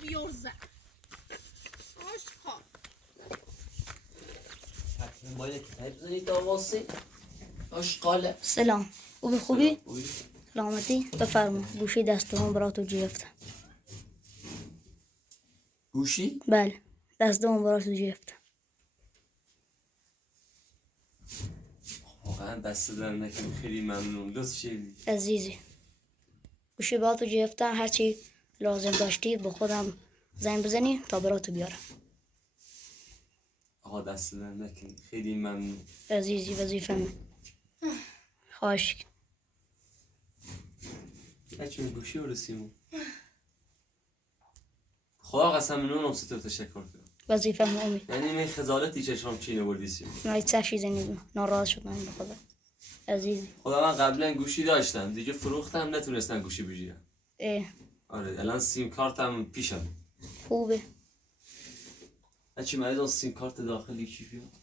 بیورزه آشقا حتما باید کتاب بزنید داواسی آشقاله. سلام او خوبی؟ خوبی؟ سلامتی؟ بفرما گوشی دستم برات تو گرفتم. گوشی؟ بله دستم برات تو گرفتم. واقعا دست در نکنی، خیلی ممنون، لطف شدی عزیزی گوشی برات تو گرفتم، هرچی لازم داشتی با خودم زنگ بزنی تا برات تو بیارم. آقا دست در نکنی، خیلی ممنون عزیزی وظیفه‌مه. خواهش بچه گوشی رو رسیمون خدا قسم نونم ستر تشکر کنم. وظیفه‌مه امید. یعنی من خجالتی چشمم چینه بردی سیمون. نه هیچ چیزی نگو، ناراحت شدم به خدا. عزیزی خدا من قبلا گوشی داشتم دیگه فروختم، نتونستم گوشی بگیرم. اه آره الان سیم کارتم پیشم. خوبه. بچه مریض سیم کارت داخلی چی بیاد؟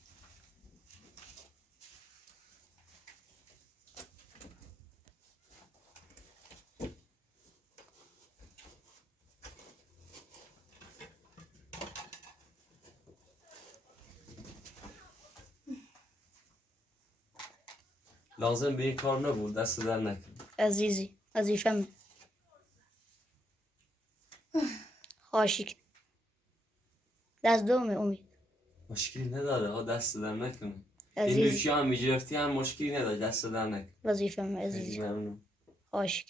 لازم به این کار نبود، دست در نکن. عزیزی وظیفه‌مه. خواهش دست دومه امید. مشکلی نداره ها، دست در نکنه. این عزیزی نوشی هم میگرفتی هم مشکلی نداره، دست در نکن. وظیفه‌مه خیلی عزیزی. ممنون. خواهش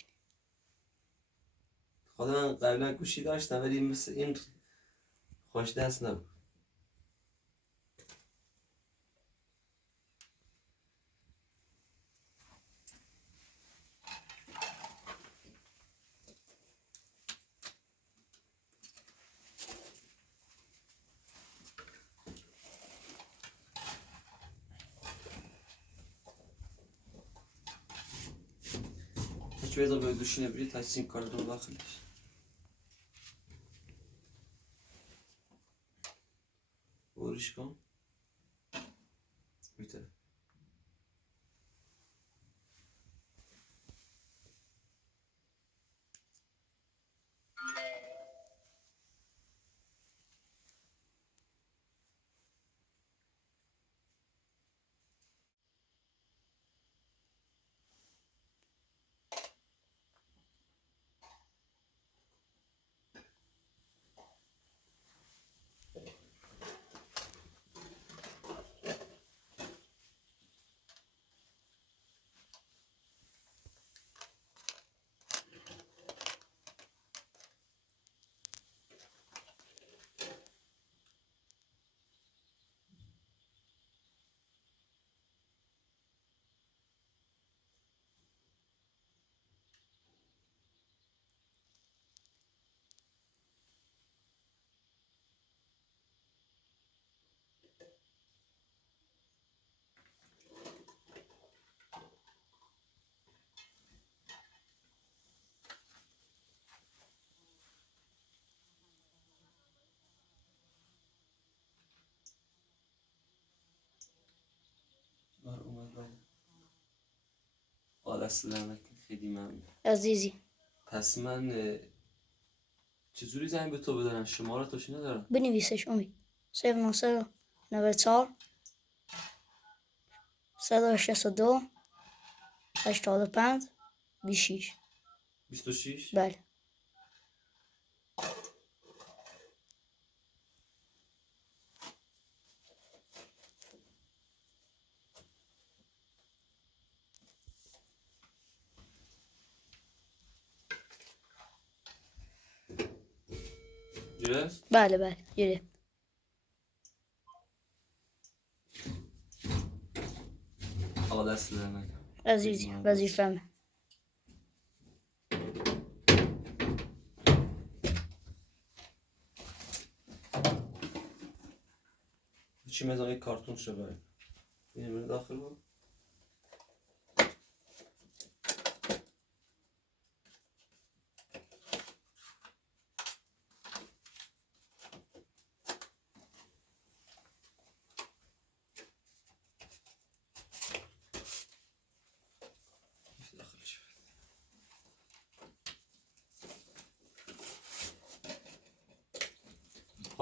خدا من قبلا گوشی داشتم ولی مثل این خوش دست نبود. هیچ ویزا به گوشی نبری تا سیم کارت رو داخلش بوریش کن میتره. اومد باید دست در نکن، خیلی ممنون عزیزی. پس من چجوری زنگ به تو بدارم؟ شمارتوش ندارم. بنویسش امید. 0994 162 85 26. 26 بله گرفت؟ بله گرفت. آقا دست در نکن عزیزی وظیفه‌مه. چی مزانی کارتون شو باید اینه من داخل بود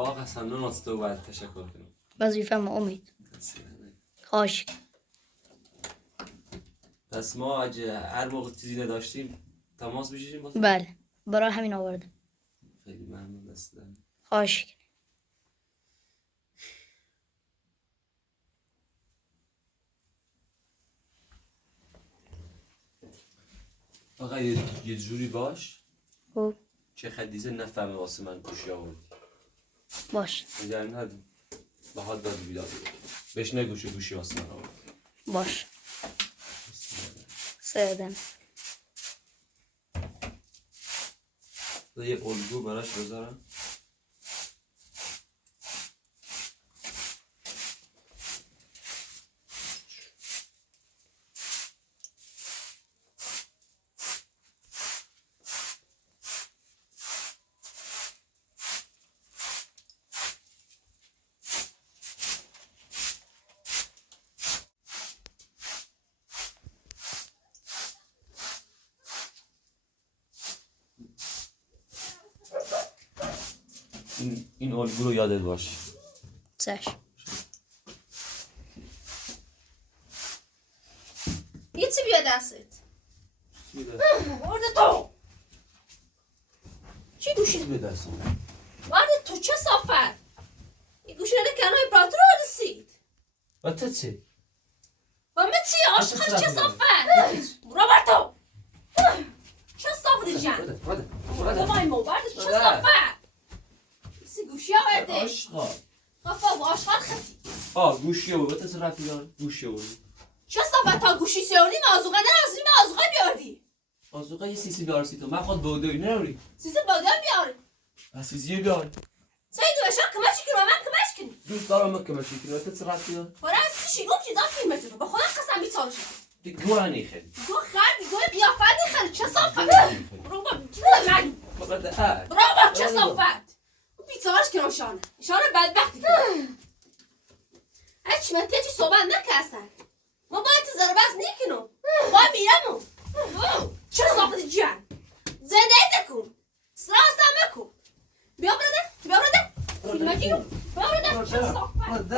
آقا قسمنان از تو باید تشکر کنم. وظیفه ما امید. خواهش. پس ما اگه هر موقع چیزی نداشتیم تماس بگیریم با تو؟ بله برای همین آوردم. خیلی ممنون هستم. خواهش. آقا یه جوری باش خب که خدیزه نفهمه واسه من گوشی آوردی. باش. نگران ندارم. بهات دادی بیداد. بهش نگو که گوشی واسه من آوردی. باش. سردم. یه الگو براش بذارم. این الگو رو یادت باش. چشم. یه چی بیا دستت میده. ورده تو چی گوشی میده دست. ورده تو چه صافت این گوشی رو کنای براتر رسید و تو چی؟ و من چی عاشقش چه صافت روبرتو چه صافت جان بابای مو ورده چه صافت سی گوشی آورده عاشقا. خفا عاشقان خطی گوشی آورده. تو چه رفتی دار؟ گوشی آورده. چه صافت تا گوشی سیاردی مازوقه نرازی مازوقه بیاردی آزوقه یه سیسی دارسی تو. من خود بودوی نروی. سیزه بادم بیاری سیزیه بیار. سعید باشم کمشی کنی و من کمش کنی دوست دارم مکمشی کنی. تو چه رفتی دار؟ برای از چی گم چیزا فیلم تو به خودم قسم بیچارشم دی گوه نیخری. گو خردی گو بیافت نخری چه صافت برو با من فقط اه. برو با چه صافت بیچارش کنم شانه شانه بدبختی کنم هیچ من تیجی صحبت نکرسن ما باید زربز نیکنم باید میرمو چه صافت جان زنده تکون سراسم بکن بیا برده فیلمکی بیا برده چه صافت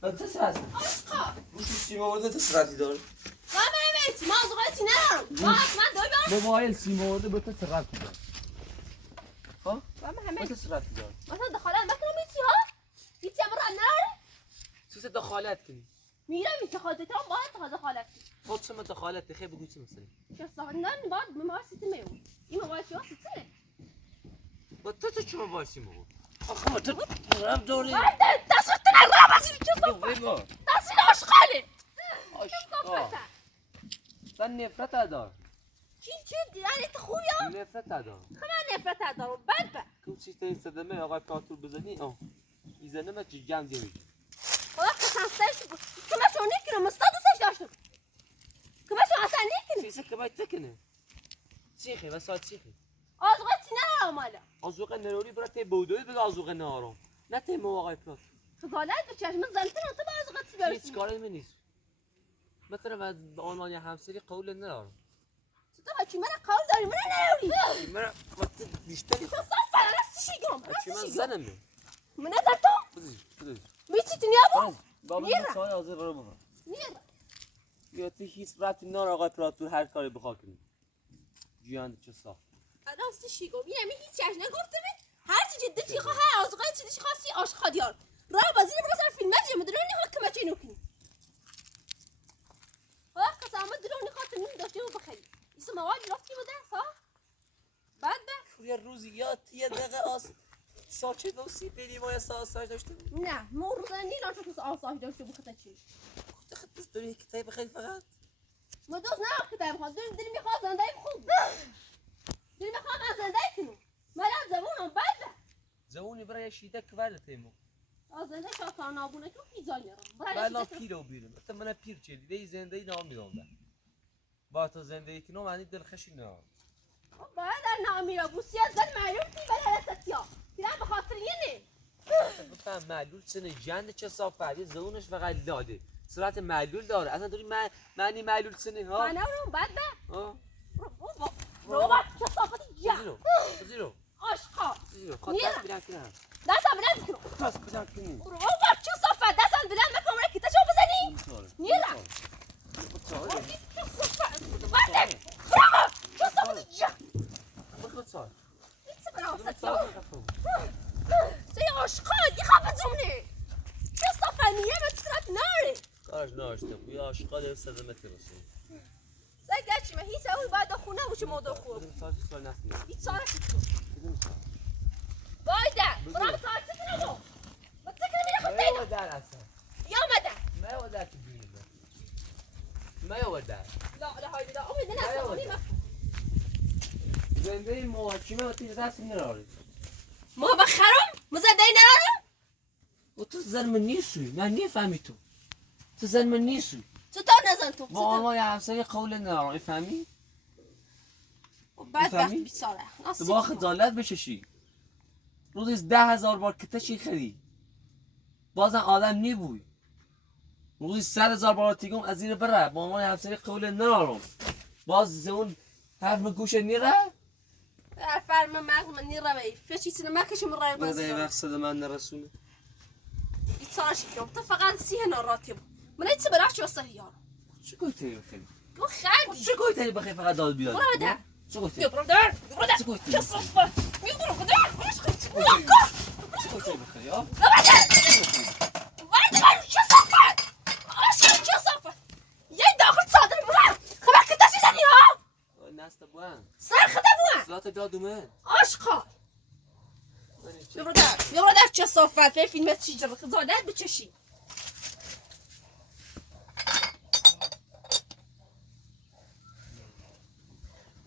تو چه هستی؟ عشقا گوشی سیما ورده تو چه رفتی دار؟ ما میمیتی ما زغایتی ندارم ما حتما دوی برم موبایل سیما ورده به تو چه رفتی دار؟ ها؟ ما به همه تو چه رفتی دار؟ مثلا دخالت مکنم میتی ها هیچی هم را نداره تو چه دخالت کنی؟ میرم این خالت هم باید دخالت خود چه دخالت خیلی بگو چه مثلا؟ چه صافت نه باید به ما سیتی میون این موبایل چی ها سیتیه با تو چه موبایل سیما ورده؟ آخه تو رفت داری؟ دست وقت نگرم از این چه صافت دست این آشقاله عاشقا. من نفرت دار. چی یعنی تو خوبی ها نفرت دار. من نفرت دارم بد تو چی تا این صدمه آقای پاتور بزنی؟ میزنه من چی گم دیمیگی. خدا قسم سرش بود کمشو نیکنم مستا دوستش داشتم کمشو اصلا نیکنم چیزی که باید تکنه. چیخی و ساعت چیخی. آزغاتی ندارم مالا آزوقه نروری برای تی بودوی بگه آزوقه نهارم. نه تی مو آقای پلات. خجالت بچش من زنتون تو با آزغاتی هیچ برسی کاری من نیست. مثلا از آلمانیا همسری قول ندارم. تو بچی من قول داری من نروری من وقت بیشتری تو صف فرست شیگم بچی من زنمه. من نظر تو بزنی. میچی تو نیابو بابا میرم. من سوال حاضر برو بابا. میرم یا تو هیچ ربطی نداره آقای پلاتور هر کاری بخواد کنی. جیان چه صاف. راستی شیگم یعنی هیچ چیز نگفتم هر چی جدی چی خواه هر آزغاتی چیزی خاصی عاشق دیار راه بازی رو بگذار فیلم مجی مدرونی ها کمچه نکنی خدا قسم مدرونی خاطر نمی داشته و بخری اسم مواد رفتی بوده صح بعد به یه روزی یه دقیقه ساچه دوستی بریم و یه ساعت داشته بود. نه مو روزا نیلا تو کس آسایش داشته بخاطر چی خود دوست داری کتاب بخری فقط؟ ما دوست نه کتاب خواهد دل میخواد زنده خوب دل میخواد من زنده کنم من زبونم بعد به زونی برای شیده کورد تیمو. زنده شاکر نابونه تو پیزا میارم من پیرو بیرم. مثلا من پیر چه دیدی زندگی نام میدم. با تو زندگی کنم معنی دل خشی نه. باید در نامی را بوسی از دل معلوم تی بله رسطیا پیرم بخاطر اینه بفهم معلول سنه جند چه صاف فردی زونش فقط داده. صورت معلول داره. اصلا دوری معنی معلول سنه ها. من اونم بعد به ها. روبا چه صافتی جا بزیرو. آشقا خود نیرم. دست بلند کنم دستم بلند میکنم دست بلند کنی برو بابا چه صفت دستم بلند میکنم برای کیتا چه بزنی نیرم. چه صفت برده برام چه صفت جا چه برام سه آشقا دی خفت زمنی چه صفت نیه به صورت ناره کارش ناشته بوی عاشقا داره صدمت رسون زنگ چی من هیچ اوی باید خونه باشه موضوع خوب سال نسیم هیچ سارا کیتو بایده برام تاکسی کنم متذكر مين ما خطينا يودع اصلا يا مدى ما يودع تبين ما يودع لا لا هاي لا امي انا اسوي ما زنده محاکمه و تیز دست نراری ما بخرم مزدای نرارم و تو زن من نیسوی من نیفهمی تو زن من نیسوی چطور نزن تو با آمای همسری قول نراری فهمی؟ بعد وقت می‌فهمی؟ بیچاره تو با خجالت بششی روزی 10,000 بار کتشی خری بازم آدم نیبوی روزی 100,000 بار تیگم از زیر بره با آمای همسری قول نرارم باز زون حرف گوش نیره فرم مغز من نیروی فشی سینه ما کشم رای باز ماذا يقصد من نرسونه بیچاره شکم تو فقط سیه ناراتیب من ایت براش چه صحیح چه گویی خیلی تو خیلی چه گویی بخیر فقط داد بیاد برو بده چه گویی بیا برو در برو در چه گویی چه صفه بیا برو در چه گویی بخیر یا وارد من چه صفه آشکار چه صفه یه داخل صادر برام خبر که دستی زنی ها نست بوان سر خدا بوان صلات بیادومه آشقا بیا برو در چه صفت به فیلم چی جرخ زادت بچشی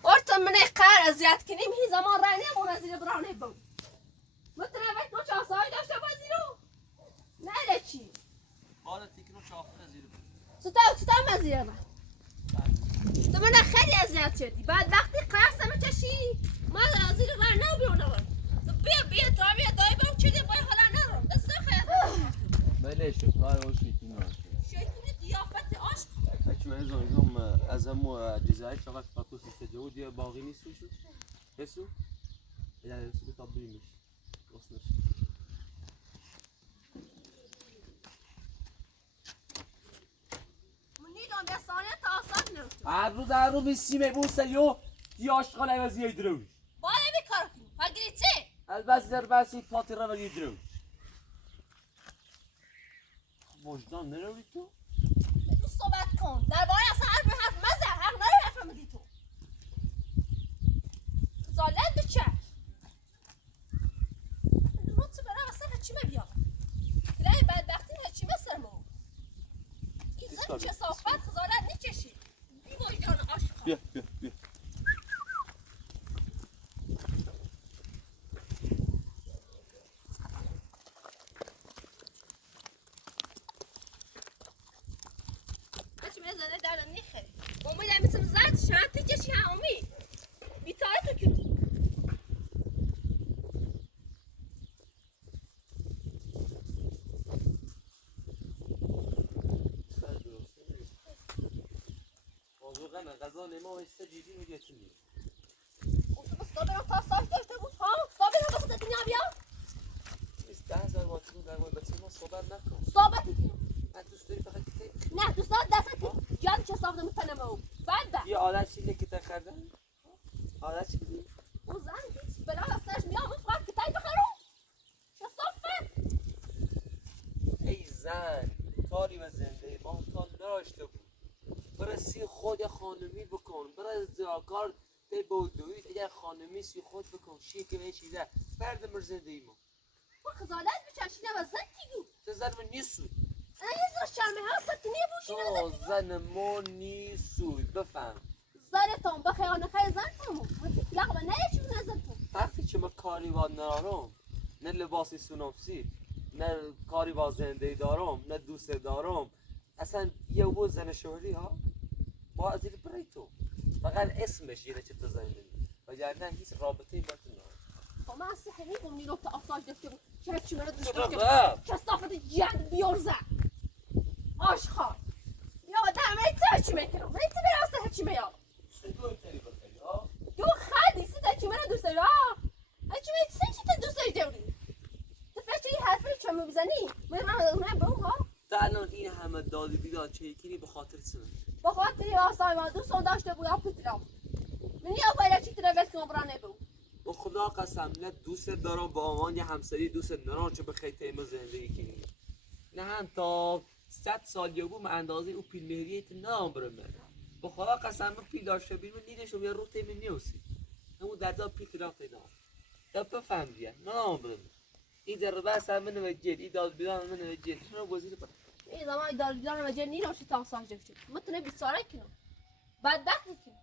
ورت من قهر اذیت کنیم هی زمان رای نمون از این برانه بود متنوع تو چاسای داشته بازی رو نه چی حالا تیکنو چاخته زیر ستا مزیره من تو من خیلی اذیت شدی بعد وقتی قهر چشی ما از این رای نمیونم تو بیا دای با چه بای حالا نرم دست خیر بله شکار و شیطون شیطون دیافت عشق اچ من زنگم از همو جزایر فقط فاتوس استجو دی باقی نیستوش بسو یا رسول تا بیمیش وصلش منیدم به سانه تا آسان نرفتم هر روز بیسیمه بوسلیو دی آشقال ایوازی دروش باید بیکار کنیم فگری چه؟ البته در باسی پاتی را ولی دروش وجدان نروی تو تو صحبت کن درباره اصلا حرف مزه حق نداری بفهمیدی تو زالت بچه روت برای اصلا هچی بیا کلای بدبختی هچی سرمو این زن چه صافت خزالت نکشی بی بای جان عاشقا بیا هچی زنه در نیخری امیدم مثل زد شاید تکشی همومی بیتاره تو کردی موضوع غذا نما استجیبی و گتونی صابر تا صاف داشته بود ها صابر هم بخواد دنیا بیا 10,000 وات رو در مورد بسیار صحبت نکن صحبتی من دوست داری فقط کتاب نه دوست دارم دستت جان چه صاف میکنم او بعد یه عادت چیزی که تخردن عادت چیزی اون زن هیچ بلا از سرش میام فقط کتاب بخرم چه صافت ای زن کاری و زنده ما تا نداشته بود برای سی خود خانمی بکن برای زیاکار تی بودویت اگر خانمی سی خود بکن شیک به چیزه فرد مر زندگی ما با خزالت بچشینه و زن تیگو تو زن من نیسوی این زن شرمه ها سکنی بوشینه تو زن ما نیسوی بفهم زنتون با خیانه زن تمو مطلق و نه چون نزن تو وقتی که من کاری با نرارم نه لباسی سونافسی نه کاری با زندگی دارم نه دوست دارم اصلا یه بود زن شوهری ها با از این برای تو فقط اسمش یه چه تو زنی وگرنه هیچ رابطه ای با تو نداره خب من از سحنی بوم نیرو تا آساج داشته بود چه چی مرا دوست رب. داشته چه صافت جد بیارزه آشخار یا دمه چی میکنم من چی برای چی میام چطور تری بخیری ها تو خیلی سیده چی مرا دوست داری ها چی می‌سنی چی تو دوستش دوری تو فکر این حرفی چه می‌زنی من به اون ها تا الان این همه دادی بیداد چه کنی به خاطر سنه با خاطر آسای ما دوستان داشته بود یا پیترام من یا باید چی ترابط کنم برانه بود با خدا قسم نه دوست دارم با عنوان یه همسری دوست دارم چه به خیلی زندگی کنی نه هم تا 100 سال یا بوم اندازه او پیل مهریت نام برمه با خدا قسم پیل داشته بیم نیدشم یا رو تیم نیوسی همون دردا پیل تلاقی نام یا بفهم دیگه نام برمه این در بس هم منو جد این داد بیدان منو جد منو گزیده با این زمان دارجان و جنی رو شتا سانج داشته متونه بیچاره کنم بدبختی کنم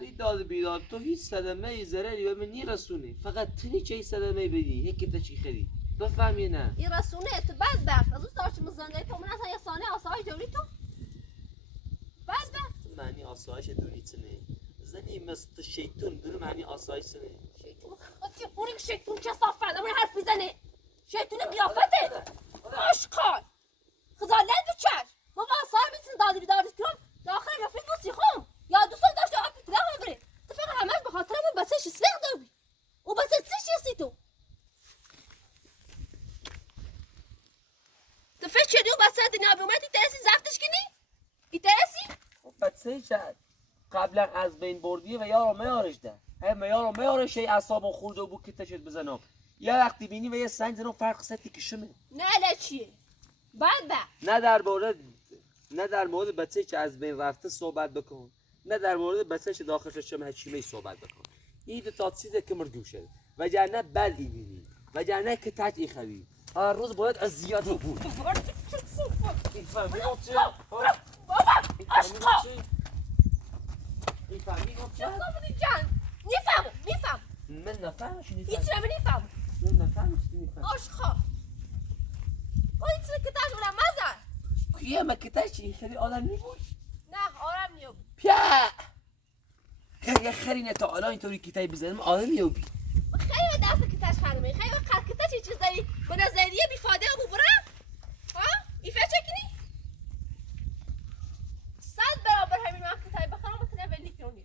این داد بیداد تو هیچ صدمه ضرری به من نرسونی فقط تنی چه صدمه بدی یکی تا چی خری بفهمی نه این رسونه تو بدبخت از اون داشت مزنده تو من اصلا یه سانه آسایش دوری تو بدبخت معنی آسایش دونی تنه زنی مثل شیطون دونه معنی آسایش تنه شیطون خاطی پوری شیطون چه صافت اون حرف میزنه شیطون قیافته آشقال خزالت بچش ما با صاحب میتونی دادی بیداردی کنم داخل رفیق بوسی خون یا دوستان داشته آبی تلف ببره تو فقط همش به خاطر اون بسش سیخ دوی او بسش چی تو تو فکر چدی و بسش دنیا بیومد ترسی زفتش کنی؟ ای ترسی؟ بچه شد قبلا از بین بردیه و یارو میارش ده هم یارو میارش ای اعصابم خورده بود که تشت بزنم یا وقتی بینی و یه سنگ زنم فرق ستی که شمه نه چیه؟ نه در مورد بچه که از بین رفته صحبت بکن نه در مورد بچه که داخلش شمه چیمه صحبت بکن این دو تا چیزه که مردو شد و جنه بل ایدینی و جنه که تک ای خرید هر روز باید از زیاد بود این فهمی گفت چه؟ این فهمی گفت چه؟ میفهم من نفهمش هیچ رو میفهم من نفهمش میفهم آشخا باید چیزی که تاش بودم مزن کیه مکتش چی خیلی آدم میبود نه آرام نیو پیا یه خرینه تا الان اینطوری کتای بزنم آدم میوبی خیلی دست که تاش خانمه خیلی قد که تاش چیز داری به نظریه بیفاده ابو برم ها این فکر کنی 100 برابر همین وقت کتای بخرم متونه ولی کنی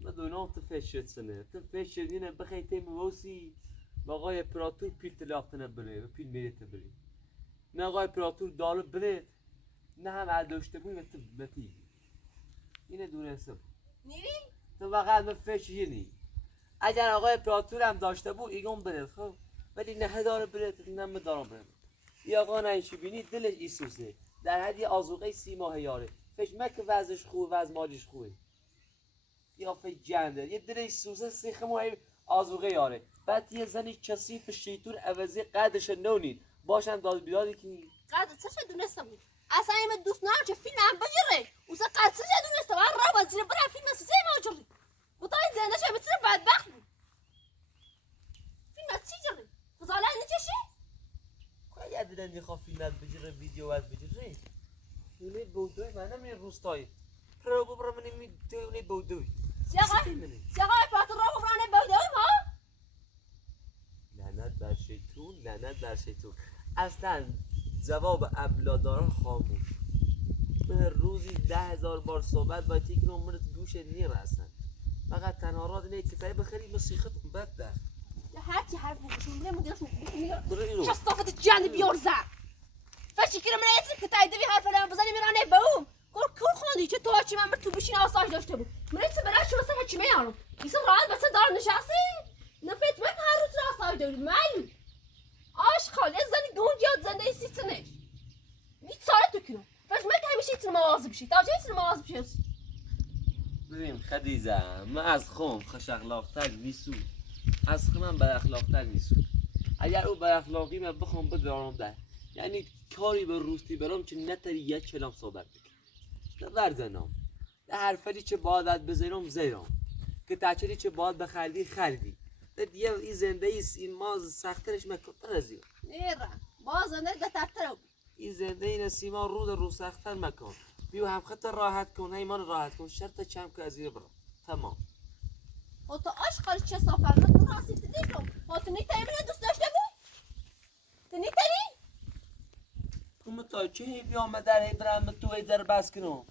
مدونم تو فشت سنه تو فشت اینه بخی تیم ووسی با آقای پراتور پیل تلاقتنه بره و پیل میریت بره نه آقای پراتور دالو بره نه هم عداشته بوی و تو بتی اینه دونه حساب نیری؟ تو فقط به فش یعنی اگر آقای پراتور هم داشته بود ایگون بره خب ولی نه داره بره نه مدارم بره یا آقا نایشی بینی دلش ایسوسه در حد یه آزوقه 30 ماه یاره فش مکه وزش خوبه وز ماجش خوبه یا فش جنده یه دلش سوسه سیخ ماه آزوقه یاره بعد یه زنی کثیف شیطون عوضی قدش نونید باشن داد بیدادی که قد چه دونستم اصلا این دوست ندارم چه فیلم هم بجره اوسا قد چه دونستم من را بازی برم فیلم سیزه ما جری بوتا این زنده شه بتونه بدبخت بود فیلم چی جری خزاله نکشی که یه دلنی خواه فیلم بجره ویدیو از بجره اونه بودوی من نمیره روستایی پرو برا منی میده اونه بودوی سیاقا پاتون را ببرانه بودوی ما لعنت بر شیطون اصلا جواب ابلاداران خاموش من روزی 10,000 بار صحبت با تیک رو منت گوش نیرسن فقط تنها راد نه کتابی بخری مسیختون بد ده هرچی حرف بگوشون میگم مدیرش میگم برو اینو چه صافت جند بیار زن فشی که من ایت که تایید حرف الان بزنی میرانه بوم کور خوندی چه تو چی من تو بشین آسایش داشته بود من ایت براش شو سه چی میارم ایسم راحت بس دار نشستی نفت من هر روز آسایش دارم من آش خاله زنی گونجات زنده سیستنش میت سال تو کنم فش من همیشه ایت مواظب شی تا چه ایت مواظب شی ببین خدیجه من از خون خوش اخلاق‌تر نیستم از خونم بد اخلاق‌تر نیستم اگر او بد اخلاقی من بخوام بدارم ده یعنی کاری به روستی برام که نتری یک کلام صحبت بکنم نه ورزنم نه حرفی چه باید بزنم زیرم که تاچری چه باید بخردی خردی دیگه این زنده ایست این ماز سخترش مکن برزیو نیره باز نه دترتر این زنده این سیما رو سختر مکن بیو هم خطر راحت کن هیمان راحت کن شرط چم که از این برام تمام و تو آش خالی چه صافر من تو راسی تدیکم و تو نیتایی من دوست داشته بود تو نیتایی تو تا چه هی بیام در هی برم تو هی در بس کنم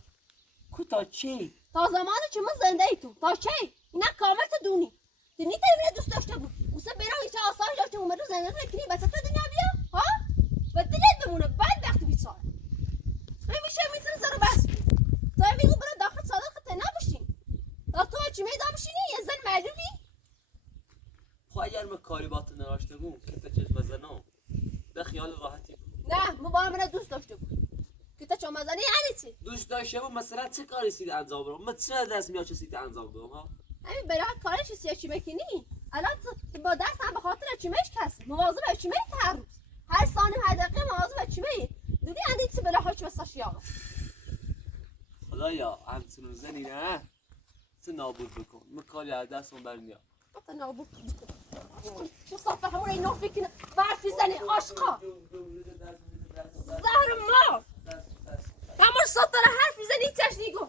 کو تا چه تا زمانی که من زنده ای تو تا چه اینا کامل تو دونی دنی ترمینه دوست داشته بود اوسه برام هیچ آسایی داشته اومد رو زنده کنی بس تو دنیا بیا ها و دلت بمونه بعد وقت بیچاره همیشه میتونه زرو بس تو میگو برو داخل صادق خط نباشین تا تو چی میدام بشینی یه زن معلومی خب اگر من کاری با تو نداشته بود که تا چشم زنم به خیال راحتی بود نه مبارم دوست داشته بود که تا چه مزنی یعنی چی دوست داشته بود مثلا چه کاری سید انجام بدم من چه دست میاد چه سید انجام بدم ها همین برای کارش سیاسی میکنی الان تو با دست هم به خاطر چیمش کسی مواظب چیمه هر روز هر ثانیه هر دقیقه مواظب چیمه دوری اندی چه بلا هاچ وساش یا خدایا همچنون زنی نه چه نابود بکن من کاری از دستم برمیاد تو نابود شو صفحه همون اینو فکر برفی زنی عاشقا زهر ما همون سطر حرف میزنی چش نیگو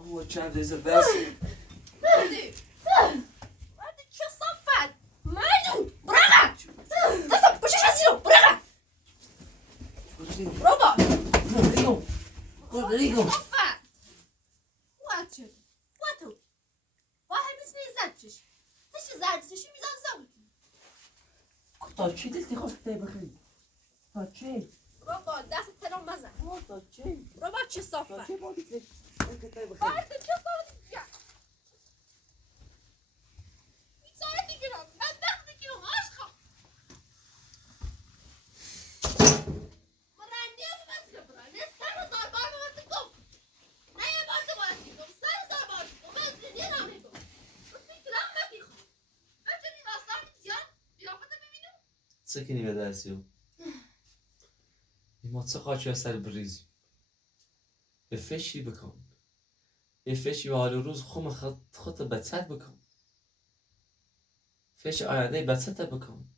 Oh, child, there's a vessel. وردی چه صفت مردون برقا دستم بشش ازیرو برقا روبا Rodrigo. صفت واتو واتو واحد میزنی زدچش تشی زدچشی میزان زبطی تا چی دستی خواسته بخیر؟ تا چی؟ روبا دست ترام مزن تا چی؟ روبا چه صفت تا چی بودی که بخیر؟ وردی چه صفت بیا میزاره دیگرم من دست دیگرم عاشقا مرندی هم بسیار برای سر و زربان رو تو گفت نه یه بار تو باید دیگم سر و زربان تو من زنی را میگم تو فکرم نمیخوام بچنی واسه دیگر بیرافت ببینم سکنی به درسیو ما چه خواهی سر بریزیم به فشی بکن یه فشی و حال روز خوم خود بچت بکن فش آینده بچت بکن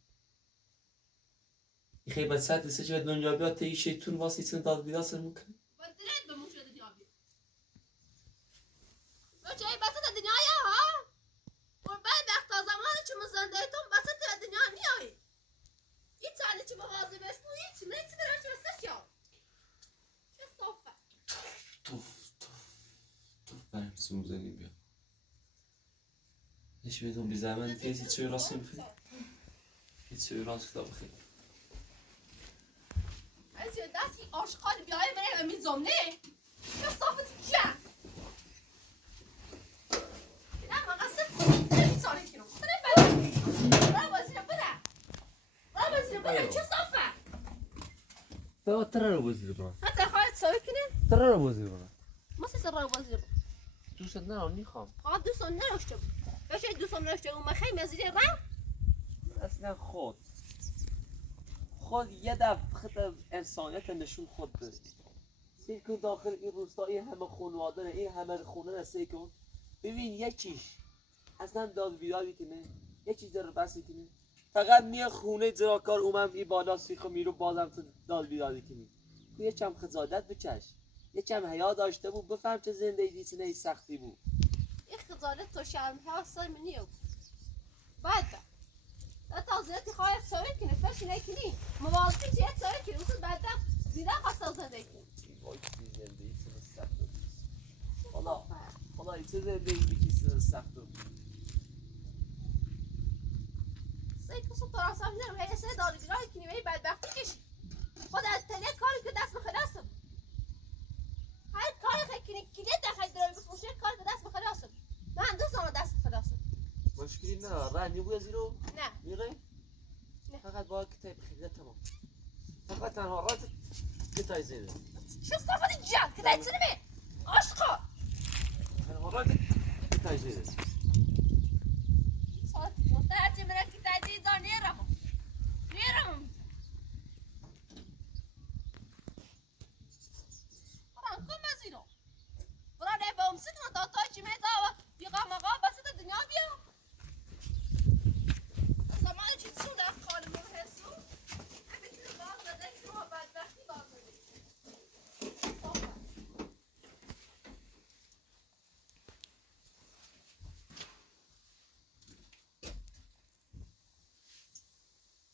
یه خیلی بچت دیسه چه دنیا بیاد تا این شیطون واسه چند داد بیدار سر مکن و دلت به موشه دنیا بیا بچه ای بسط دنیا ها و بعد وقتا زمانی که زنده تون بسط دنیا نیایی این چالی که مواظبش بود هیچ نیچی درش وستش یا چه صفت توف برم سوزنی بیا هیچ میدون بی زمان تیزی چوی راستی بخیر هیچ چوی راست کتاب بخیر از یه دستی عاشقان بیایی بره و میزم نه چه صفت جن نه مقصد نمیسانه کنم بره بره برا بازیره بره برا بازیره بره چه صفت تو ترى رو بزیر برا حتی خواهد سوی کنه ترى رو بزیر برا ما سه را بازیره دوست ندارم میخوام فقط دوستان نداشته بود بشه دوستان نداشته بود من خیلی مزیده رم اصلا خود یه دفعه خط انسانیت نشون خود بده سیر کن داخل این روستا این همه خانواده این همه خونه رسه کن ببین یکیش اصلا داد بیداری کنه یکیش در بسی کنه فقط میه خونه زراکار اومم این بالا سیخو میرو بازم تو داد بیداری کنی تو یه چم خزادت بچش یه چم حیا داشته بود بفهم چه زندگی سینه سختی بود این خجالت تو شرم ها سای منی او بعد ده تازیتی خواهد سوی کنه فش نکنی موازی جهت سوی کنه اصلا بعد دیده خواست زنده کنی وای چه زندگی سینه سخت بود خدا چه زندگی که سینه سخت بود سعی کسو تو را سهم نرم هی سه داری بیرای کنی و هی بدبختی کشی خود از تله کاری که دست بخلاسم هر کاری خیلی کنی کلیه دخل درای بفروشه کاری که دست بخلاسم من دو زمان دست بخلاسم مشکلی نه رنگی بوی زیرو نه میره نه. فقط با کتاب خیلی تمام فقط تنها رات کتاب زیره شو صفت جان که دایت سنمه عشقا تنها رات کتاب زیره ساعت متعدی مرا که دایتی دار نیرم بران کن مزیرو بران با امسک تا چی میزا و بیقا مقا بسط دنیا بیا زمانی چی سونه خانم حسو بتونه باز بده که ما بدبختی باز بده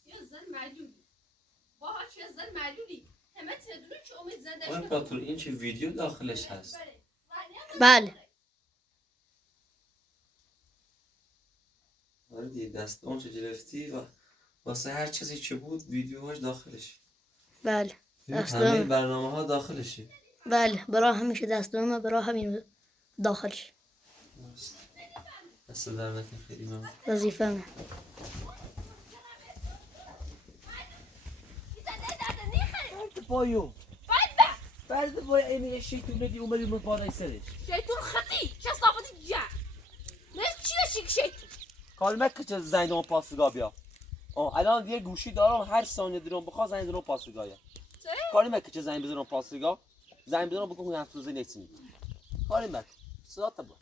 یه زن معلولی باها چه زن معلولی همه بدونی که امید زنده آقای امپراتور این چه ویدیو داخلش هست؟ بله آره دیگه دستان چه گرفتی و واسه هر چیزی که بود ویدیوهاش داخلش. بله همه دستم برنامه ها داخلشه. بله برای همیشه دستم برای همین داخلش دست در نکن خیلی ممنون. وظیفه من بایو بعد بای این شیطون ندی اومدی من بالای سرش شیطون خطی چه صافتی جا نه چیه شیک شیطون کالمه که زنگ پاسگاه بیا. الان یه گوشی دارم هر ثانیه درم بخواد زنگ زنم پاسگاه. کاری مکه که زنگ بزنم پاسگاه زنگ بزنم بگم هم تو زنگ نیستی. کاری مکه صدا تا با.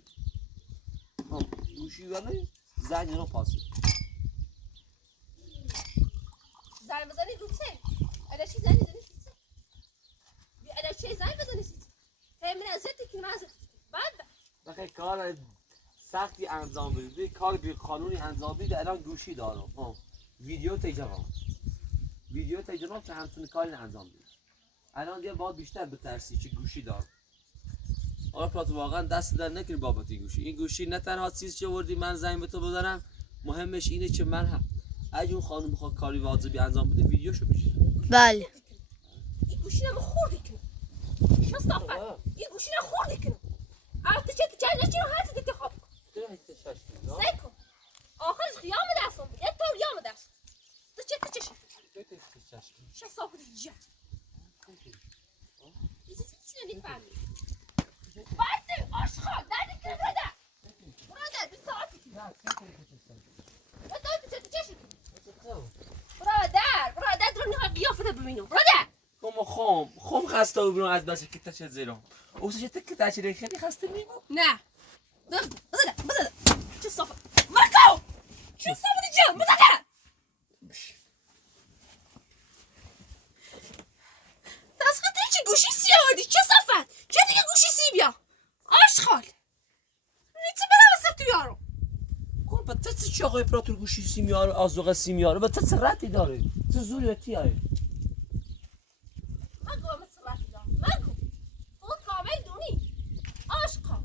گوشی ولی زنگ زنم پاسگاه. زنگ بزنی رو چه؟ اگه چی زنگ بزنی چی؟ اگه چی زنگ بزنی چی؟ هم من ازت کی مازت بعد بخیر کار سختی انجام بدید کار بی قانونی انجام بدید الان گوشی دارم ویدیو تجربه ویدیو تجربه که همچون کاری انجام بدید الان دیگه باید بیشتر بترسی که گوشی دارم آقا پلات واقعا دست در نکنی بابت گوشی این گوشی نه تنها چیز که وردی من زنگ به تو بزنم مهمش اینه که من هم اگه اون خانم بخواد کاری واجبی انجام بده ویدیوشو بگیره بله این گوشی رو خوردی کنه شو صافه این گوشی رو خوردی کنه البته چه جای نشی رو هست انتخاب سیکو آخرش خیام دستم یه طور یام دست تو چه چشی شو صافه جا چی نمیفهمی بعد آشغال درد که برادر بی ساعتی تو چشی برادر درو نها قیافته ببینم برادر خم خسته و بیرون از بچه که تا چه زیرم او چه تک تا چه خیلی خسته میگو نه بزده چه صافه مکو چه صافه دیجا بزده دست خطه چه گوشی سیاه وردی چه صافه چه دیگه گوشی سی بیا آشغال نیچه بلا واسه تو یارو با تا چه آقای امپراتور گوشی سیمیار آزوغ سیمیار و تا چه رتی داره تو زوریتی های مگو مثل رفتی دار مگو خود کامل دونی آشغال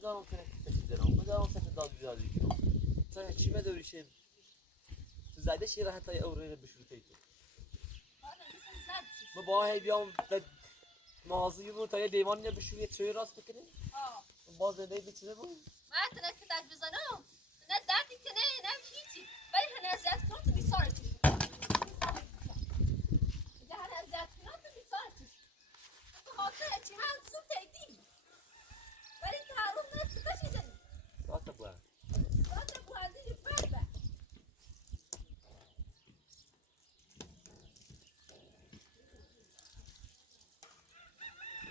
مدارم که کسی دارم مدارم که داد بیاری کنم تا چی مداریشیم تو زده شیر حتی اوره بشوری تو ما با هی بیام به مازی بود تا یه دیوانی بشوری چه راست بکنیم باز زنده بچه بود من تنه که داد بزنم نه دردی که نه هیچی ولی هنه ازیاد کنم تو بیساره توش اگه هنه ازیاد کنم تو بیساره توش تو خاطره چی من سوم تیدی ولی تعروف نه تو کشی زنی راست بود راست بوهندی بربه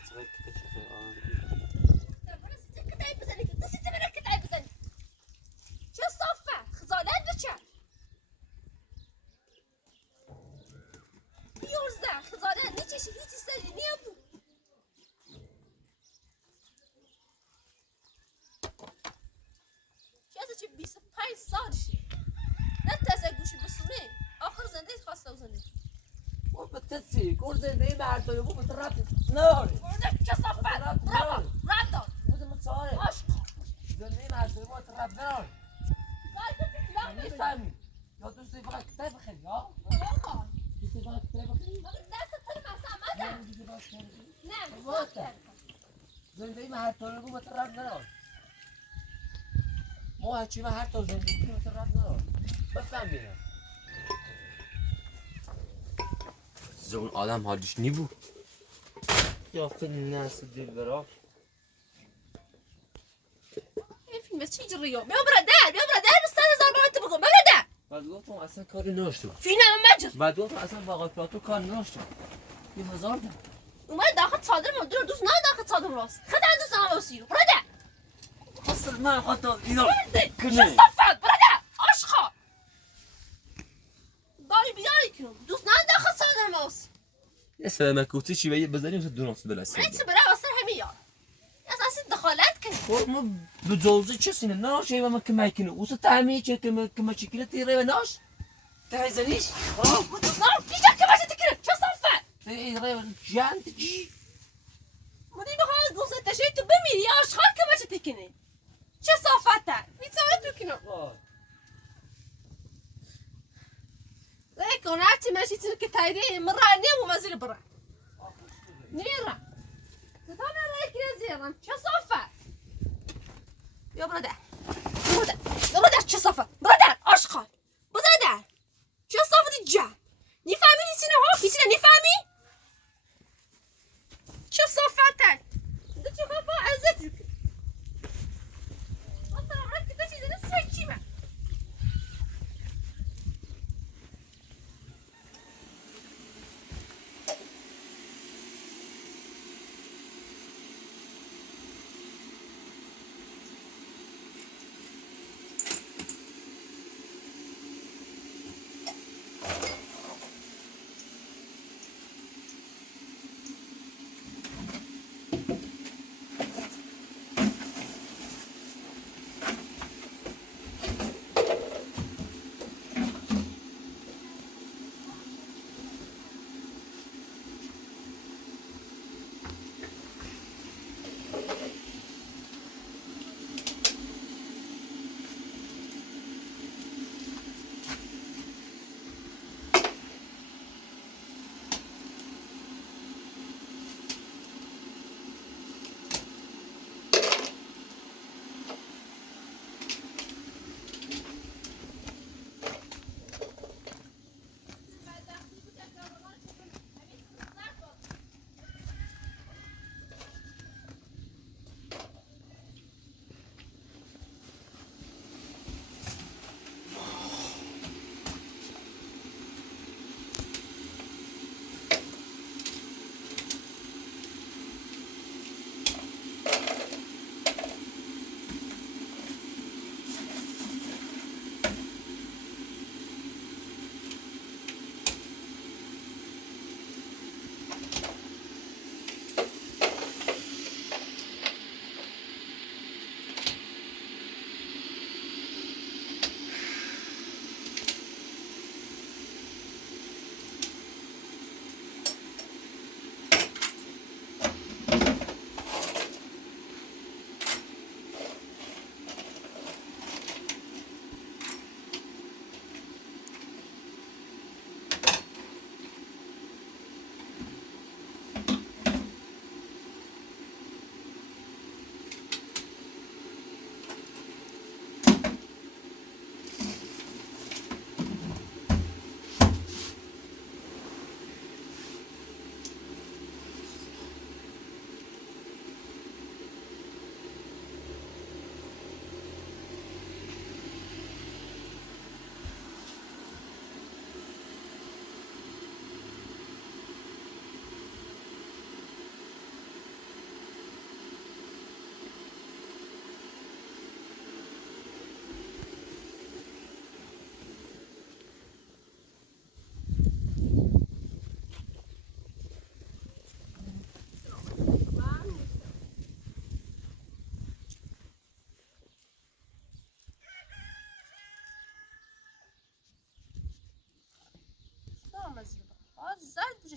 چرا که چه بتسي كورزة نيم عارفة يبغى بتراب نار بده متصاري زنين عارفة يبغى بتراب نار نفهمي يا دوستي بقى كتاب خلي ها دوستي بقى كتاب خلي زندگی هر طور بگو بتراب نار ما هرچی ما هر طور زندگی بتراب نار بفهمینم اون آدم حالش نی بود یا فیلم ناس دل برا این فیلم چی جریه بیا برادر بستان هزار بار تو بگم برادر بعد گفتم اصلا کاری نداشتم فیلم مجر بعد گفتم اصلا با آقای پلاتو کار نداشتم 1000 اومد داخل صادر مدیر دوست نه داخل صادر راست خدا دوست هم واسیو برادر من خاطر اینا شو صفت برده عشقا داری بیاری کنم دوست نده خسانه موس اسم ما کوتی چی بیه بزنیم تو دوناس بلاسه ایت برای واسه همیار اساسی دخالت کنی خب ما بجوزی چیزی نه ناش ایوه ما کمک کنه اوسه تعمیه چه کم چکیله تیره و ناش تهیزنیش خب دوست نام دیجا که باشه تکره شو صفت تیره جند جی منی بخواه گوزه تشوی تو بمیری عشقا که باشه تکنی چه صفته میتونه تو کنم لیکن هرچی ماشی تیر که تایری مرا نیم و مزیل برا نیرا تتانه رای که زیرم چه صفت یا برادر برادر چه صفت برادر عشقا برادر چه صفت جا نیفهمی نیسینه ها نیسینه نیفهمی چه صفت ده چه خفا عزت رو کن اصلا عمرك که تشیده نسوی چی من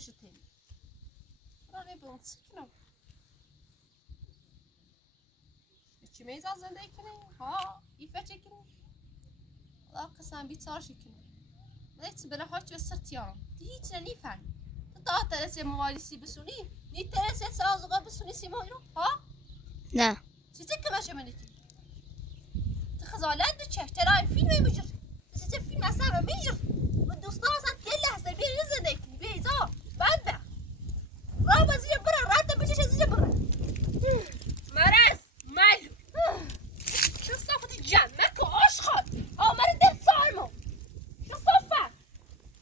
شتیم رانه به اون سکنم چی میزا زندگی کنی؟ ها ایفه چه کنی؟ الله قسم بیتارشی کنی لیت بره هاچ و سرتیارم دی هیچ نفهم تا ترسه موالیسی بسونی نی ترسه سازوغا بسونی سیمایرو ها؟ نه چی تکمشه منی کی؟ تخزالت بچه ترای فیلم میجر چه فیلم اصلا میجر و دوستان اصلا که لحظه بیری زندگی کنی بیزا بنده راه بازی برا رات بچه چیزی برا مرز مالو شو صفتی جان مکو عشقات آمر دل سالمو شو صفه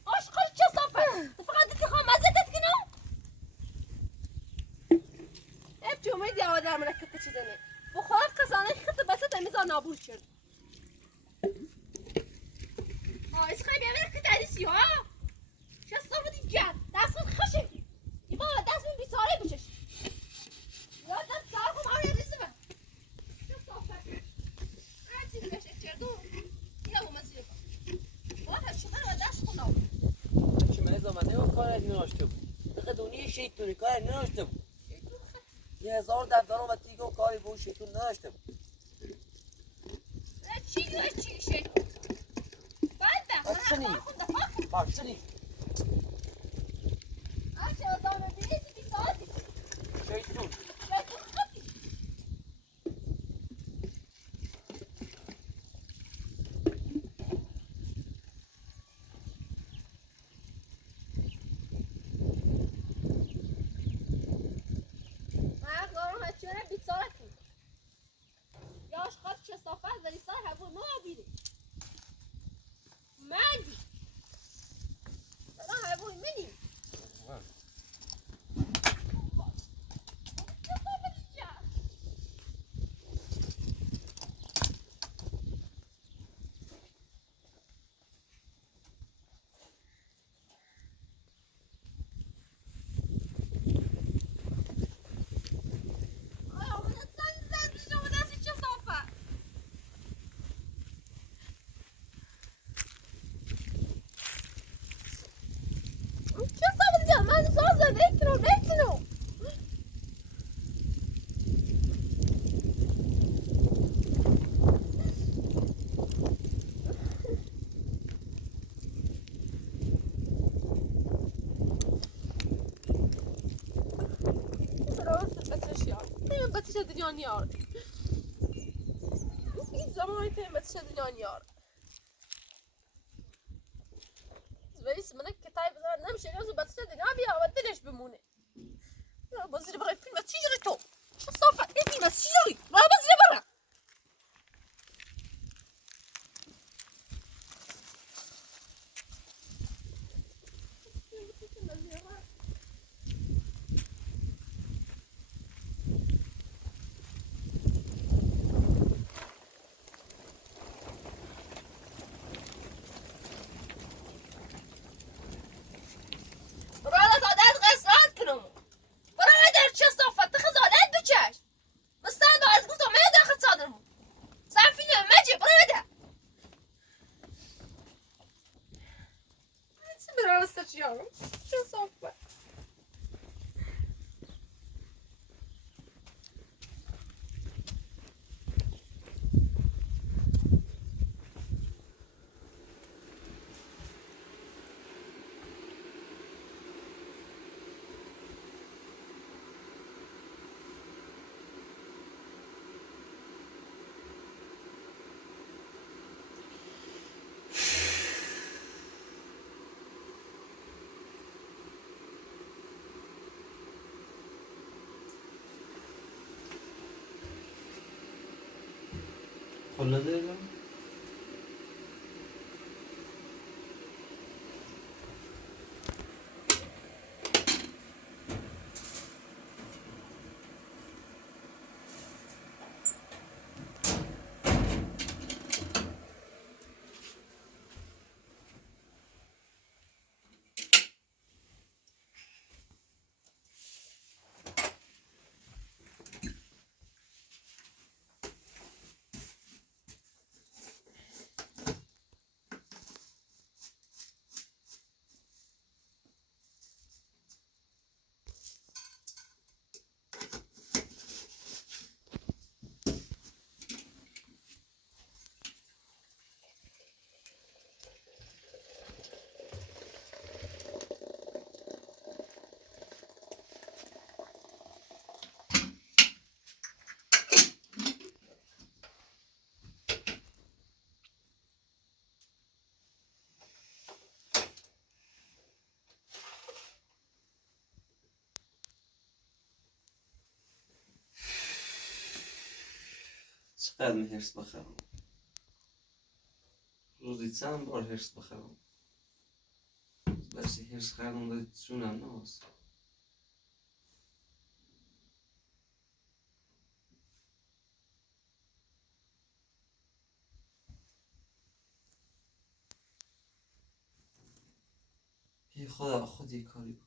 عشقات شو صفه فقط دیگه خواهم مزدت کنم اب چه امیدی آدم منکت چیزنی بخواه قصانه خط بسته نزار نابود کرد ایسی خواهی بیامیر که تدیسی ها چه صافتی جد دست خود خشه ای بابا دست من بیساره بچش یاد دست سار کن آره ریزه من چه صافت هرچی بشه کردو یا با مسیح با هم شما رو دست خود آب چی من زمانه و کار ناشته بود دقیقه شیطونی کار ناشته بود 1000 دفتر و تیگه و کاری بود شیطون نداشته بود چی شیطون باید به بچنی بچنی هرچی آدم بیلیسی بیساتی شیطون شیطون خطی من دارم از چهره بیسارتی یاش خواهد چه صافت ولی سر هفو نو بیده من بی سلام هفوی منی دنیا این زمانی که بچه دنیا ولی من کتاب بزرگ نمیشه روز بچه دنیا بیا و دلش بمونه بازی برای فیلم چی جوری تو چه صافت این فیلم چی جوری را بازی برا خلا دارم چقدر هرس بخرم روزی چند بار هرس بخرم بسی هرس خردم دارید سونم ناست خود یه کاری بکن.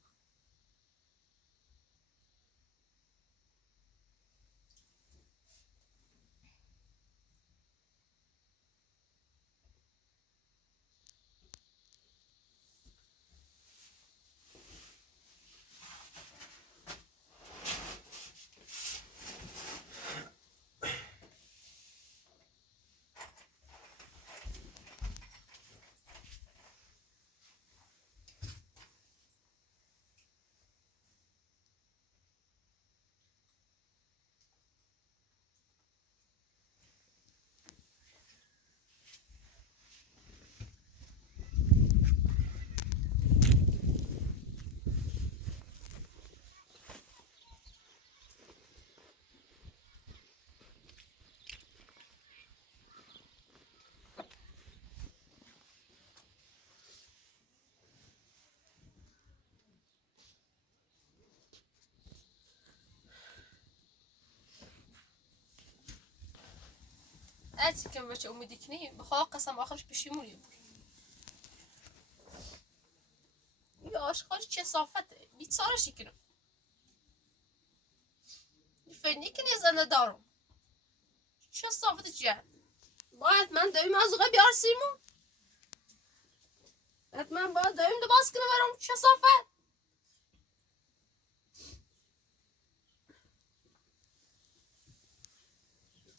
هرچی که بچه امیدی کنی بخواه قسم آخرش پشیمونی بود. یا آشقاش چه صافته بیت سارشی کنم فنی کنی زنده دارم چه صافت جهد باید من دویم از اوقه بیار سیمون حتما باید دویم دو باز کنه برام چه صافت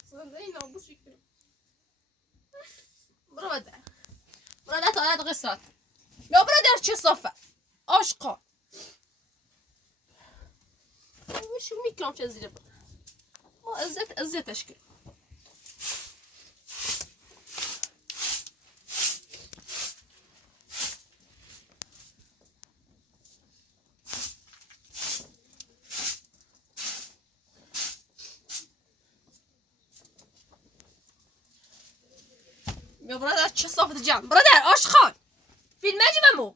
زنده این نابوشی کنم برو بده تا عدد قصات یا برو در چه صافت آشقا شو میکنم چه زیره برو ما عزتش کنم یا برادر چه صافت جمع برادر آشخان فیلمه جمعمو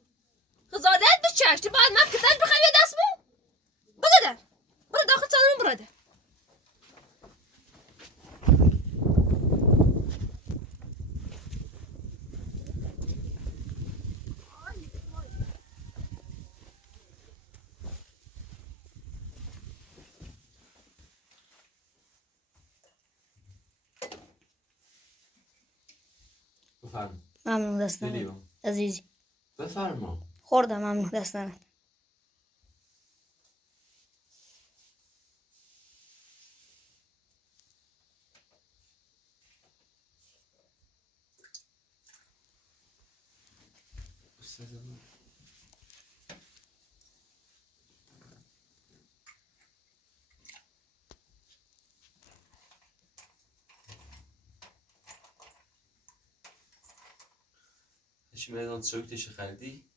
خزادت بچشتی باید من کتن بخواه یه دست مو برادر برو داخل سالمون برادر بفرما. ممنون دستم دیدیم. عزیزی بفرما. خوردم ممنون دستم هیچ میدان سوکتش خریدی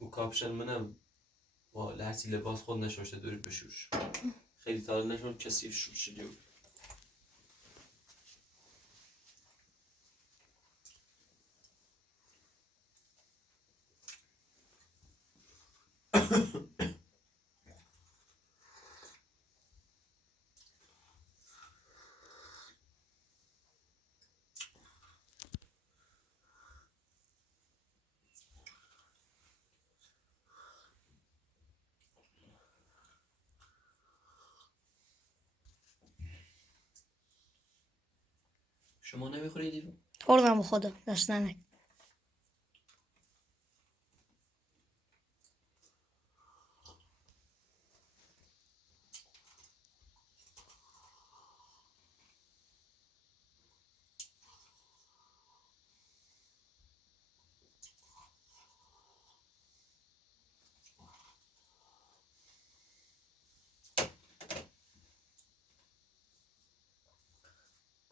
و کاپشن منم با لحظی لباس خود نشوشته دوری بشوش خیلی تاله نشون کسی شوش شدیو شما نمیخورید؟ خوردم خودم دست نمک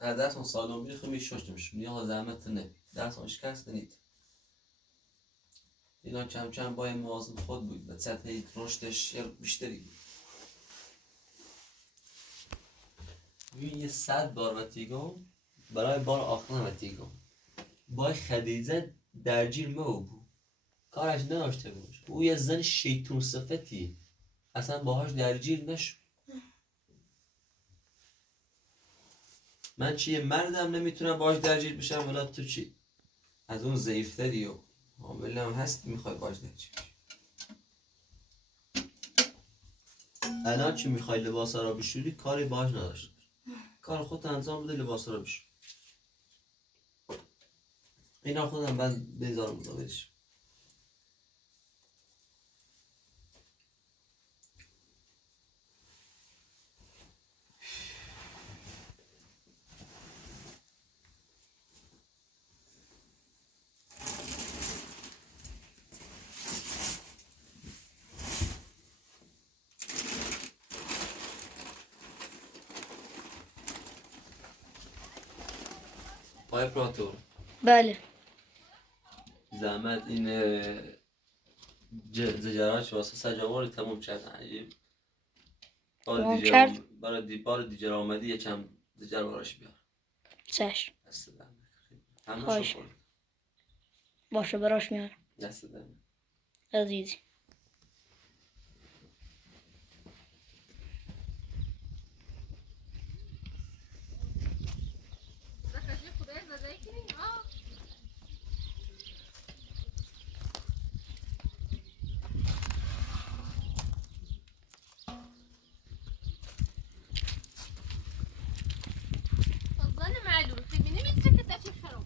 درس اون سالون میره خیلی شش نمیشه نیاز زحمت نه درس اون شکست نید اینا کم کم با موازن خود بود و سطح رشدش بیشتری بود یه 100 بار و تیگم برای بار آخر و تیگم با خدیجه درگیر مو بود کارش نداشته باش او یه زن شیطون صفتی اصلا باهاش درگیر نشد من چیه مردم نمیتونم باش درگیر بشم ولی تو چی از اون ضعیفتری و حامله هم هست میخوای باش درگیر بشی الان چی میخوای لباس را بشوری کاری باش نداشته کار خودت انجام بده لباس را بشور اینا خودم من بذارم بذارش پای پراتور بله زحمت این زجراش واسه سجاوار تموم شد عجیب تموم کرد؟ بار دیگر آمدی یکم زجر براش بیار چشم دست دم همه خواهش. شو باشه براش میارم دست دم عزیزی زن معلول تبینی میتونه که تفیق خراب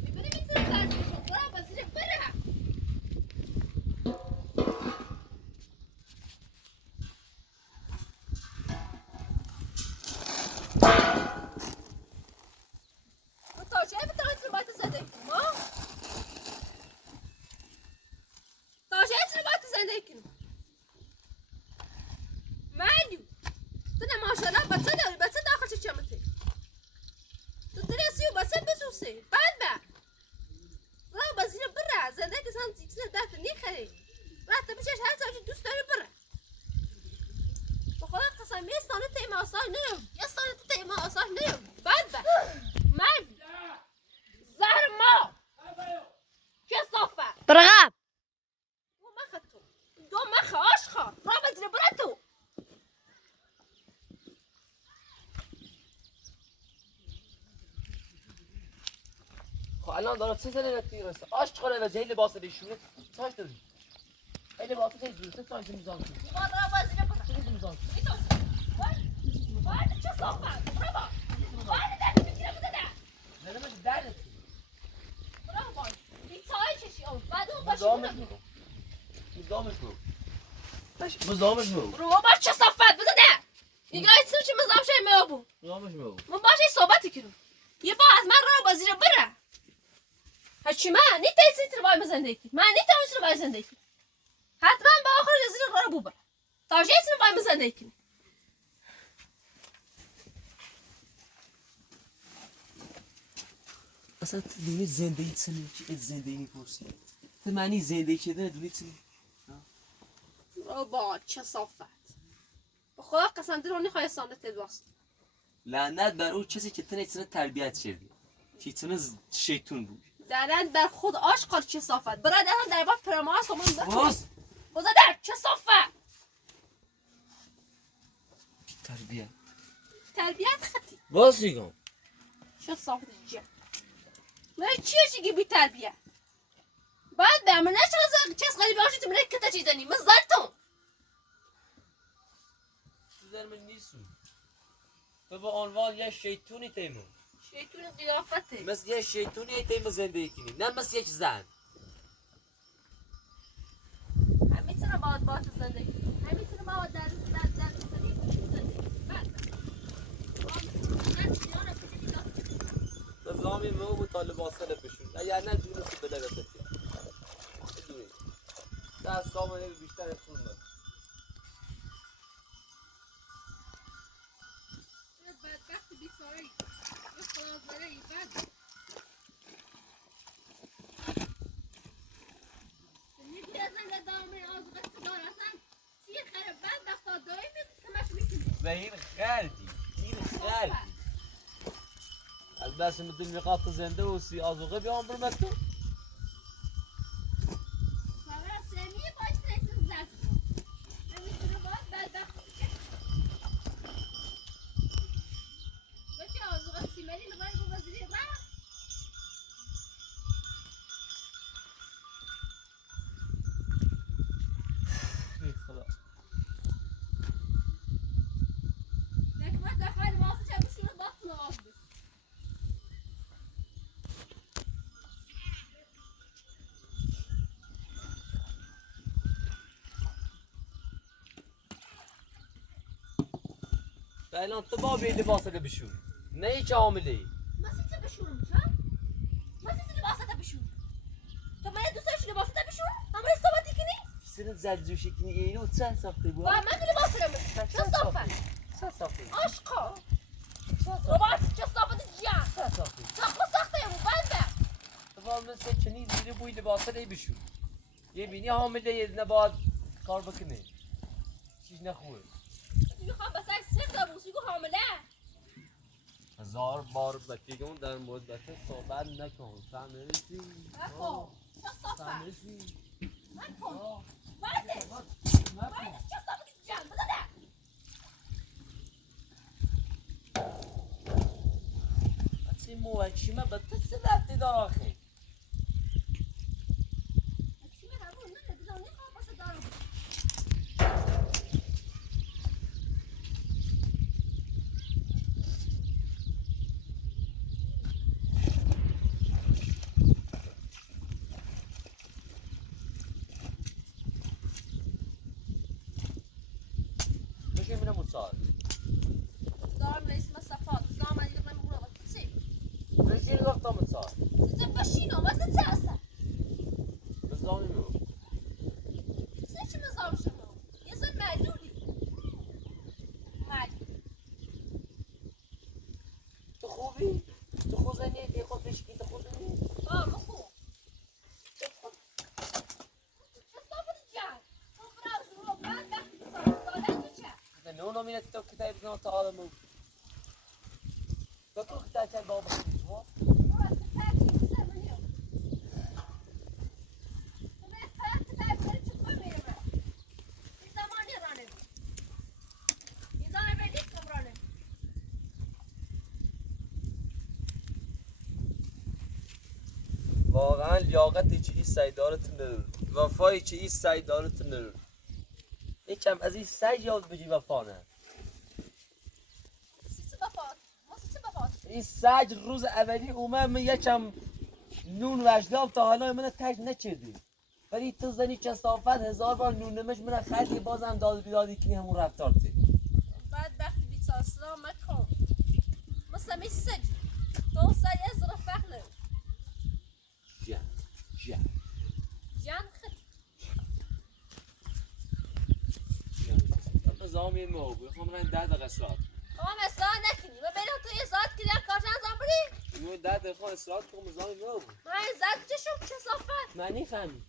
میبینی میتونه درد شکرا بسیج بره تا چه بتونی باید زنده ما تا چه باید زنده کنی معلول تو نه ماشاءالله بچه داخل چه چمته تو درسی و بچه بسوسه بعد را بازی رو بره زنده که سان چیزی دست نیخری راه تو بچش هر چیزی دوست داری بره بخدا قسم یه سانه تیم آساش نیم یه سانه تیم آساش نیم بعد من زهر ما چه صافه برغب دو مخ آشخا را بازی رو بره تو خب الان داره چه زنه نتی رسه آش چخوره و جهی لباس بیشونه چاش داری خیلی لباس جهی جورسه چاش میزان کنی بعد را بازی رو بره چه میزان بعد چه صافه برو بعد دست بگیره بده نه نمش درد برو باش بیتای چشی اون بعد اون باشی مزامش میگم مزامش میگم مزامش میگم برو باش چه صافت بده ده نگاه ایتسو چی مزام شای میابو مزامش میگم من باشه صحبتی کنم یه با از من را بازی رو بره هرچی من نیتایی تر باید زندگی من نیتایی تر باید زندگی حتما با آخر رزیل را بو بره تا جه تر باید زندگی اصلا تو دونی زندگی چنی چی زندگی میپرسی تو معنی زندگی کردن دونی چنی برو با چه صافت به خدا قسم در اونی خواهی سانت باست لعنت بر او کسی که تنه چنه تربیت شدی که تنه شیطون بود درن بر خود آشقال چه صافت برای در با پرماس و من باز بزدر چه صافت تربیت تربیت خطی باز میگم چه صافت جه من چیه که بی تربیت بعد به من نشان چه خالی باشی تو من کتا چیزانی من زرتون تو در من نیستون تو با عنوان یه شیطونی تیمون شیطون قیافته مثل یه شیطونی تیم زندگی کنی نه مثل یک زن میتونه باید زندگی نمیتونه باید در زندگی نظامی مو بود تا لباسه بشون اگر نه دونستی بده رسید دونی در سامانه بیشتر خون داد بدبخت بیچاره خلاص ای بد میگی از من دامه آزوقه دار اصلا چی خیلی بدبخت ها دایی کمش میکنی و این خردی البته مثل نقاط زنده و سی آزوقه بیان برمت تو خبر سمی باید ترسیم زد کن نمیتونه باید بدبخت بچه آزوقه سیمری نباید با وزیری را ای خدا من دخل واسه چه بشونه بطن آب الان تو با بی لباس رو بشور نه هیچ عامله ای ما سیت بشورم چه؟ ما سیت لباسات بشور تو من دوست داشتی لباسات بشور؟ همه استفاده کنی؟ سرت زلزوشی کنی اینو چه ساخته بود؟ با من لباس رو چه صافه؟ چه ساخته؟ عشقا لباس چه صافه جیان چه ساخته؟ ساخته یمو بنده تو با مثل چنین زیر بوی لباس رو بشور یه بینی حامله یه نباید کار بکنه چیز نخوره میخوام بس سر دابوس میگو حامله هزار بار بکیگون در مورد بچه صحبت نکن فهمیدی؟ نکن چه صافه فهمیدی؟ نکن بنده بنده چه صافه جیان بزنه چی موچی من به تو چه ربطی داره آخه؟ چی من همون نه بدون نخواه باشه دارم بشه میرم مصاحب دارم رئیس مصطفى دارم من دیگه من برو وقت چی بشه رفتم مصاحب چه باشینو وقت چه هست بزامی میرم چه مزام شما یه زن معلولی معلول تو خوبی؟ تو خوزنی؟ دی خود بشکی تو خوزنی؟ بخو چه صافه جان تو فراز رو بعد دادن چه نونو مینت تو کتاب بزنم تا آدمو تو تو کتاب چند بابا خیلی ها؟ واقعا لیاقت چی سیدارتون نداره وفای چی سیدارتون نداره یکم از این سج یاد بگی وفا نه این سج روز اولی اومد من یکم نون وجدام تا حالا من تج نچردی ولی تو زنی کسافت هزار بار نون نمش من خیلی بازم داد بیدادی کنی همون رفتار تی بعد وقتی بیتاسرا مکن مثل میسج تو سری از رفقنه جان جان خد نظامی ما بخوام من 10 دقیقه ساعت اما مثلا نکنی و بین تو یه ساعت که در کارشان زنبری اینو 10 دقیقه ساعت کنم نظامی ما من زد چشم چه صافت من نفهمی